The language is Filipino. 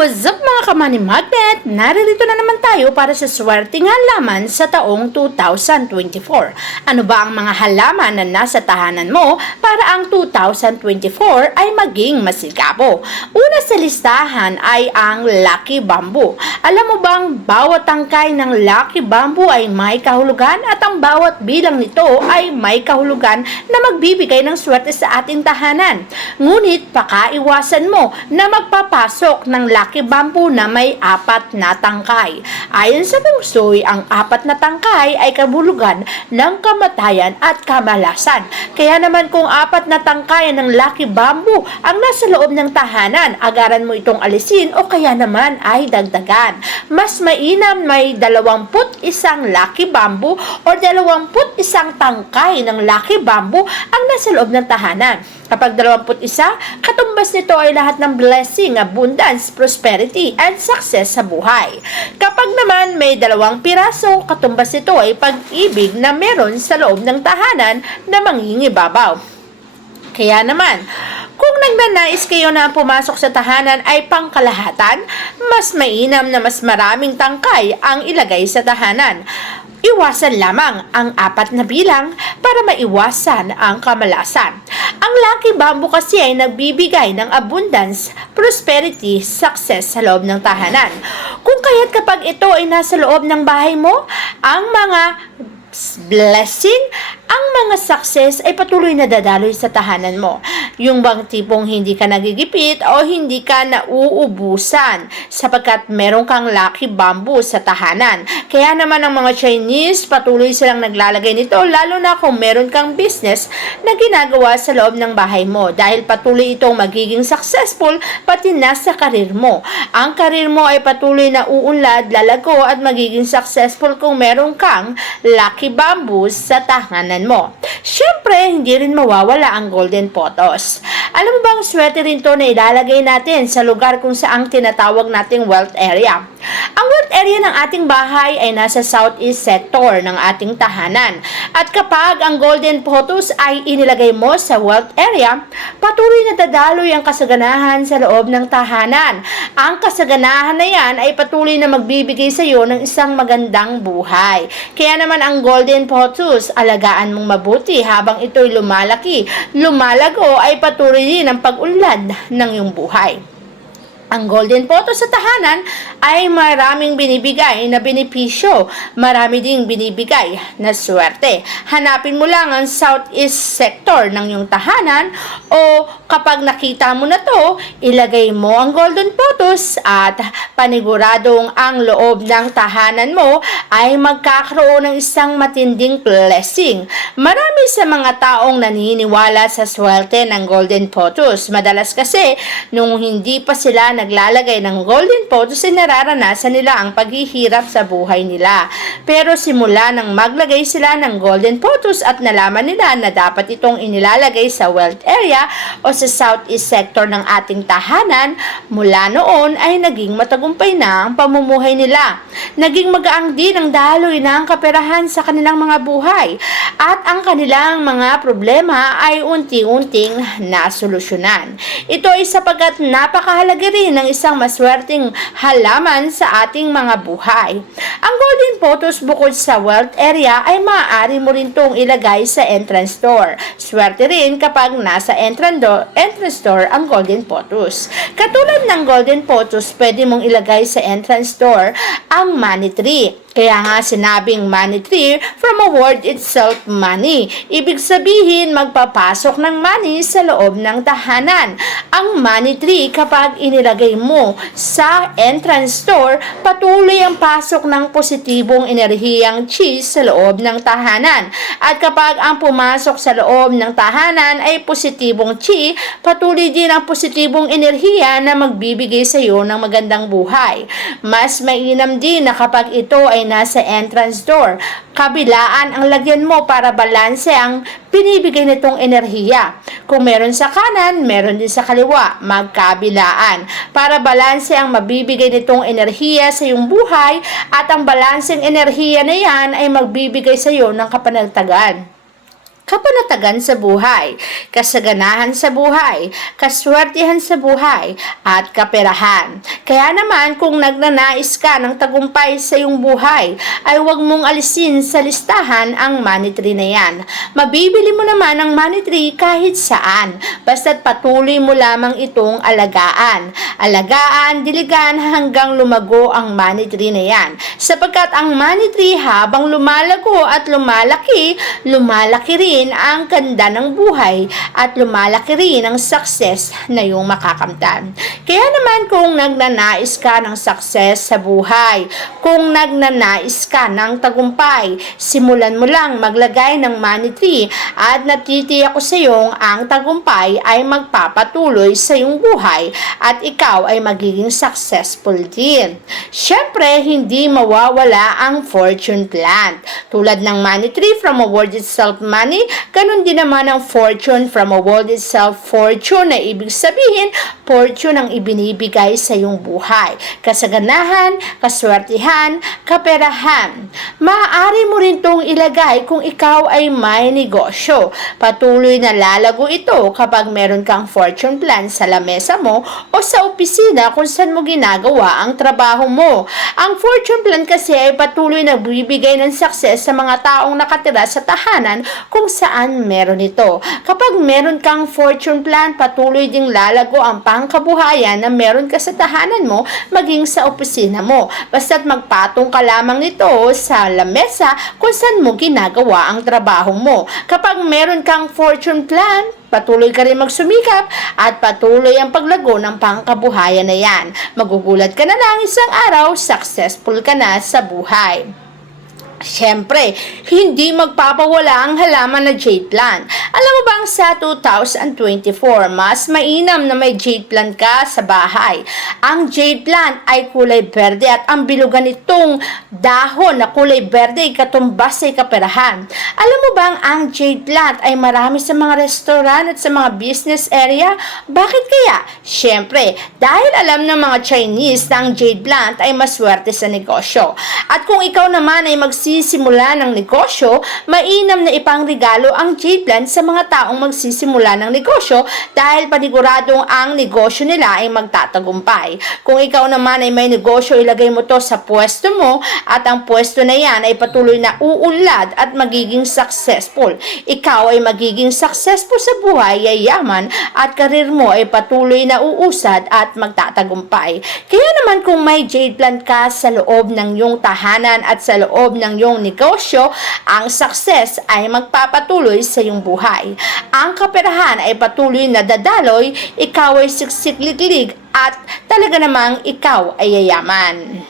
What's up mga kamani magnet? Naririto na naman tayo para sa swerteng halaman sa taong 2024. Ano ba ang mga halaman na nasa tahanan mo para ang 2024 ay maging masigabo? Una sa listahan ay ang Lucky Bamboo. Alam mo bang bawat tangkay ng Lucky Bamboo ay may kahulugan at ang bawat bilang nito ay may kahulugan na magbibigay ng swerte sa ating tahanan. Ngunit pakaiwasan mo na magpapasok ng Lucky Bamboo na may 4 na tangkay. Ayon sa Feng Shui, ang 4 na tangkay ay kabulugan ng kamatayan at kamalasan. Kaya naman kung 4 na tangkay ng Lucky Bamboo ang nasa loob ng tahanan, agaran mo itong alisin o kaya naman ay dagdagan. Mas mainam may 21 Lucky Bamboo o 21 tangkay ng Lucky Bamboo ang nasa loob ng tahanan. Kapag 21, katumbas nito ay lahat ng blessing, abundance, prosperity, and success sa buhay. Kapag naman may 2 piraso, katumbas nito ay pag-ibig na meron sa loob ng tahanan na mangingibabaw. Kaya naman, kung nagnanais kayo na pumasok sa tahanan ay pangkalahatan, mas mainam na mas maraming tangkay ang ilagay sa tahanan. Iwasan lamang ang 4 na bilang para maiwasan ang kamalasan. Ang Lucky Bamboo kasi ay nagbibigay ng abundance, prosperity, success sa loob ng tahanan. Kung kaya't kapag ito ay nasa loob ng bahay mo, ang mga blessing, ang mga success ay patuloy na dadaloy sa tahanan mo. Yung bang tipong hindi ka nagigipit o hindi ka nauubusan sapagkat meron kang Lucky Bamboo sa tahanan. Kaya naman ang mga Chinese, patuloy silang naglalagay nito lalo na kung meron kang business na ginagawa sa loob ng bahay mo dahil patuloy itong magiging successful pati nasa karir mo. Ang karir mo ay patuloy na uunlad, lalago at magiging successful kung meron kang Lucky Bamboo sa tahanan mo. Siyempre, hindi rin mawawala ang golden photos. Alam mo bang swerte rin to na ilalagay natin sa lugar kung saang tinatawag nating wealth area? Ang wealth area ng ating bahay ay nasa southeast sector ng ating tahanan. At kapag ang golden photos ay inilagay mo sa wealth area, patuloy na dadaloy ang kasaganahan sa loob ng tahanan. Ang kasaganahan na yan ay patuloy na magbibigay sa iyo ng isang magandang buhay. Kaya naman ang golden photos, alagaan mong mabuti habang ito'y lumalaki, lumalago ay patuloy din ang pag-unlad ng iyong buhay. Ang golden photo sa tahanan ay maraming binibigay na benepisyo, marami ding binibigay na swerte. Hanapin mo lang ang southeast sector ng iyong tahanan o kapag nakita mo na to, ilagay mo ang golden photos at paniguradong ang loob ng tahanan mo ay magkakaroon ng isang matinding blessing. Marami sa mga taong naniniwala sa swerte ng golden photos. Madalas kasi, nung hindi pa sila naglalagay ng golden photos ay nararanasan nila ang paghihirap sa buhay nila. Pero simula nang maglagay sila ng golden photos at nalaman nila na dapat itong inilalagay sa wealth area o sa southeast sector ng ating tahanan, mula noon ay naging matagumpay na ang pamumuhay nila. Naging magaang din ang daloy ng kaperahan sa kanilang mga buhay at ang kanilang mga problema ay unti-unting nasolusyonan. Ito ay sapagkat napakahalaga rin ng isang maswerteng halaman sa ating mga buhay. Ang golden photos bukod sa wealth area ay maaari mo rin itong ilagay sa entrance door. Swerte rin kapag nasa entrance door ang golden photos. Katulad ng golden photos, pwede mong ilagay sa entrance door ang money tree. Kaya nga sinabing money tree from a word itself, money. Ibig sabihin magpapasok ng money sa loob ng tahanan. Ang money tree kapag inilagay mo sa entrance door, patuloy ang pasok ng positibong enerhiyang chi sa loob ng tahanan. At kapag ang pumasok sa loob ng tahanan ay positibong chi, patuloy din ang positibong enerhiya na magbibigay sa iyo ng magandang buhay. Mas mainam din na kapag ito ay nasa entrance door, kabilaan ang lagyan mo para balanse ang binibigay nitong enerhiya. Kung meron sa kanan, meron din sa kaliwa, magkabilaan. Para balanse ang mabibigay nitong enerhiya sa iyong buhay at ang balanseng enerhiya na yan ay magbibigay sa iyo ng kapanagtagan. kapanatagan sa buhay, kasaganahan sa buhay, kaswertihan sa buhay, at kaperahan. Kaya naman kung nagnanais ka ng tagumpay sa iyong buhay, ay huwag mong alisin sa listahan ang money tree na yan. Mabibili mo naman ang money tree kahit saan, basta't patuloy mo lamang itong alagaan. Alagaan, diligan hanggang lumago ang money tree na yan. Sapagkat ang money tree habang lumalago at lumalaki rin ang ganda ng buhay at lumalaki rin ang success na iyong makakamtan. Kaya naman kung nagnanais ka ng success sa buhay, kung nagnanais ka ng tagumpay, simulan mo lang maglagay ng money tree at natitiyak ko sa iyong ang tagumpay ay magpapatuloy sa iyong buhay at ikaw ay magiging successful din. Siyempre, hindi mawawala ang fortune plant. Tulad ng money tree from a word itself money, ganun din naman ang fortune from a word itself fortune na ibig sabihin, fortune ang ibinibigay sa iyong buhay. Kasaganahan, kaswertihan, kaperahan. Maaari mo rin itong ilagay kung ikaw ay may negosyo. Patuloy na lalago ito kapag meron kang fortune plan sa lamesa mo o sa opisina kung saan mo ginagawa ang trabaho mo. Ang fortune plan kasi ay patuloy na bibigay ng success sa mga taong nakatira sa tahanan kung saan meron ito. Kapag meron kang fortune plan, patuloy ding lalago ang pangkabuhayan na meron ka sa tahanan mo maging sa opisina mo. Basta't magpatong ka lamang nito sa lamesa kung saan mo ginagawa ang trabaho mo. Kapag meron kang fortune plan, patuloy ka rin magsumikap at patuloy ang paglago ng pangkabuhayan na yan. Magugulat ka na lang isang araw, successful ka na sa buhay. Siyempre, hindi magpapawala ang halaman na jade plant. Alam mo bang sa 2024, mas mainam na may jade plant ka sa bahay. Ang jade plant ay kulay berde at ang bilugan nitong dahon na kulay berde ay katumbas sa kaperahan. Alam mo bang ang jade plant ay marami sa mga restaurant at sa mga business area? Bakit kaya? Siyempre, dahil alam ng mga Chinese na ang jade plant ay maswerte sa negosyo. At kung ikaw naman ay magsisimula ng negosyo, mainam na ipangregalo ang jade plant sa mga taong magsisimula ng negosyo dahil paniguradong ang negosyo nila ay magtatagumpay. Kung ikaw naman ay may negosyo, ilagay mo to sa pwesto mo at ang pwesto na yan ay patuloy na uunlad at magiging successful. Ikaw ay magiging successful sa buhay, yayaman at karir mo ay patuloy na uusad at magtatagumpay. Kaya naman kung may jade plant ka sa loob ng iyong tahanan at sa loob ng iyong negosyo, ang success ay magpapatuloy sa iyong buhay. Ang kaperahan ay patuloy na dadaloy, ikaw ay siksikliglig at talaga namang ikaw ay yayaman.